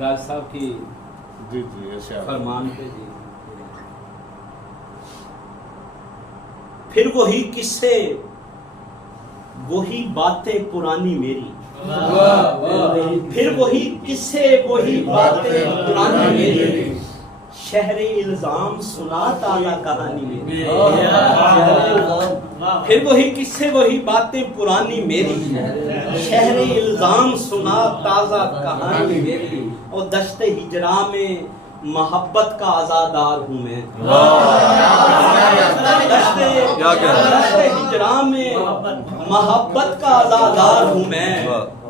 راج صاحب کی جی فرمان پہ جی. پھر وہی قصے وہی باتیں پرانی میری, پھر وہی قصے وہی باتیں پرانی میری, شہر الزام سنا تازہ کہانی میری. پھر وہی قصے وہی باتیں پرانی میری, شہر الزام سنا تازہ کہانی میری. اور دشت ہجراں میں محبت کا آزادار ہوں میں, دشت ہجراں میں محبت کا آزادار ہوں میں.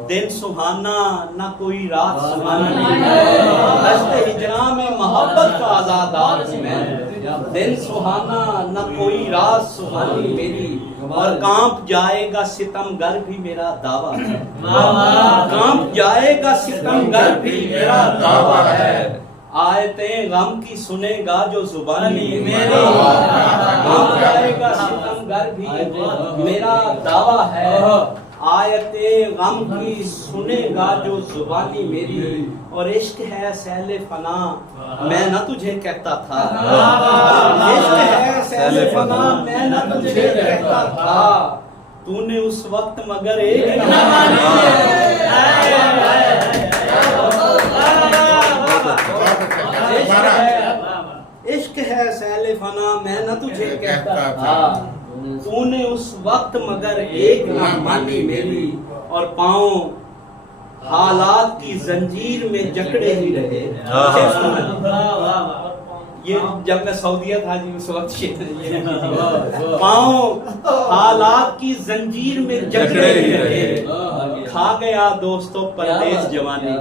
دن سہانا نہ کوئی رات سہانی, دشت ہجراں میں محبت کا آزادار ہوں میں. دن سہانا نہ کوئی رات سہانی میری, اور کانپ جائے گا ستم گر بھی میرا دعویٰ ہے, کانپ جائے گا ستم گر بھی میرا دعویٰ ہے. آیتیں غم کی سنے گا جو زبانی میری, کانپ جائے گا ستم گر بھی میرا دعویٰ ہے. آیتیں غم کی سنے گا جو زبانی میری, اور عشق ہے سیل فنا میں نہ تجھے کہتا تھا, عشق ہے سیل فنا میں نہ تجھے کہتا تھا, تو نے اس وقت مگر ایک نہ مانی. عشق ہے سیل فنا میں نہ تجھے کہتا تھا, تو نے اس وقت مگر ایک نہ مانی میری. اور پاؤں حالات کی زنجیر میں جکڑے ہی رہے. یہ جب میں سعودیہ تھا جی اس وقت پاؤں حالات کی زنجیر میں جکڑے ہی رہے, کھا گیا دوستوں پردیس جوانی.